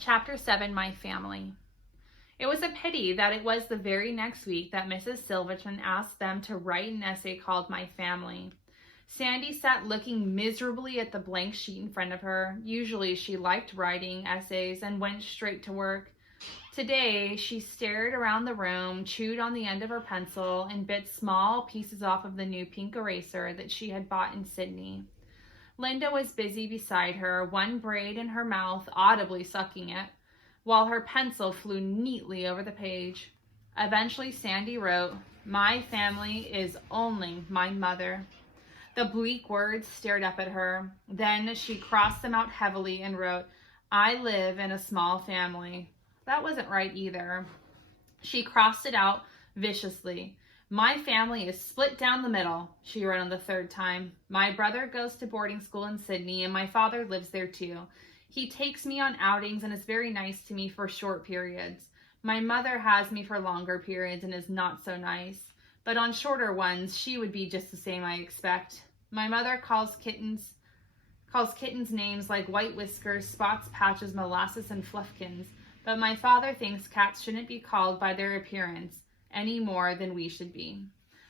Chapter 7, My Family. It was a pity that it was the very next week that Mrs. Silverton asked them to write an essay called My Family. Sandy sat looking miserably at the blank sheet in front of her. Usually she liked writing essays and went straight to work. Today she stared around the room, chewed on the end of her pencil, and bit small pieces off of the new pink eraser that she had bought in Sydney. Linda was busy beside her, one braid in her mouth, audibly sucking it, while her pencil flew neatly over the page. Eventually Sandy wrote, "My family is only my mother." The bleak words stared up at her. Then she crossed them out heavily and wrote, "I live in a small family." That wasn't right either. She crossed it out viciously. "My family is split down the middle," she wrote on the third time. "My brother goes to boarding school in Sydney, and my father lives there too. He takes me on outings and is very nice to me for short periods. My mother has me for longer periods and is not so nice. But on shorter ones, she would be just the same, I expect. My mother calls kittens names like White Whiskers, Spots, Patches, Molasses, and Fluffkins. But my father thinks cats shouldn't be called by their appearance any more than we should be."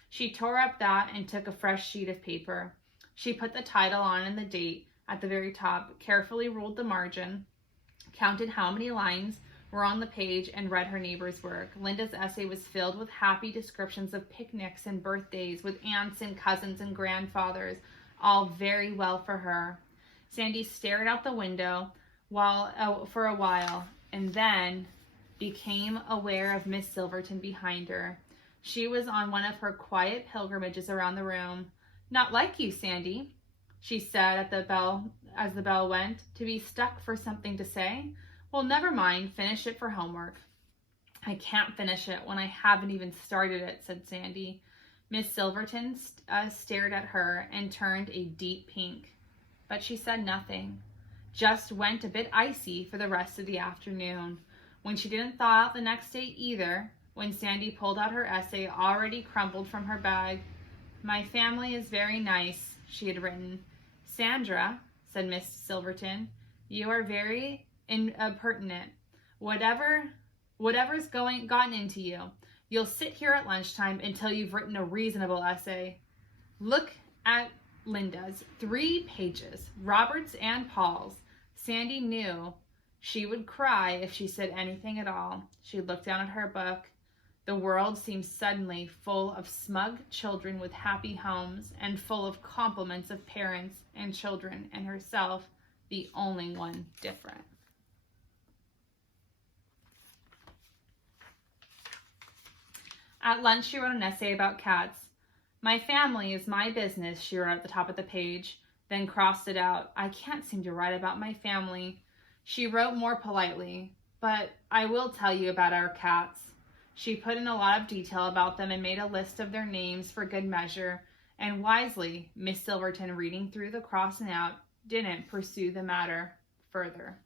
She tore up that and took a fresh sheet of paper. She put the title on and the date at the very top, carefully ruled the margin, counted how many lines were on the page, and read her neighbor's work. Linda's essay was filled with happy descriptions of picnics and birthdays with aunts and cousins and grandfathers, all very well for her. Sandy stared out the window for a while, and then became aware of Miss Silverton behind her. She was on one of her quiet pilgrimages around the room. "Not like you, Sandy," she said as the bell went. "To be stuck for something to say? Well, never mind, finish it for homework." "I can't finish it when I haven't even started it," said Sandy. Miss Silverton stared at her and turned a deep pink, but she said nothing, just went a bit icy for the rest of the afternoon. When she didn't thaw out the next day either, when Sandy pulled out her essay already crumpled from her bag. "My family is very nice," she had written. "Sandra," said Miss Silverton, "you are very impertinent. Whatever's gotten into you. You'll sit here at lunchtime until you've written a reasonable essay." Look at Linda's 3 pages, Robert's and Paul's. Sandy knew she would cry if she said anything at all. She looked down at her book. The world seemed suddenly full of smug children with happy homes, and full of compliments of parents and children, and herself the only one different. At lunch, she wrote an essay about cats. "My family is my business," she wrote at the top of the page, then crossed it out. "I can't seem to write about my family." She wrote more politely, "But I will tell you about our cats." She put in a lot of detail about them and made a list of their names for good measure, and wisely, Miss Silverton, reading through the crossing out, didn't pursue the matter further.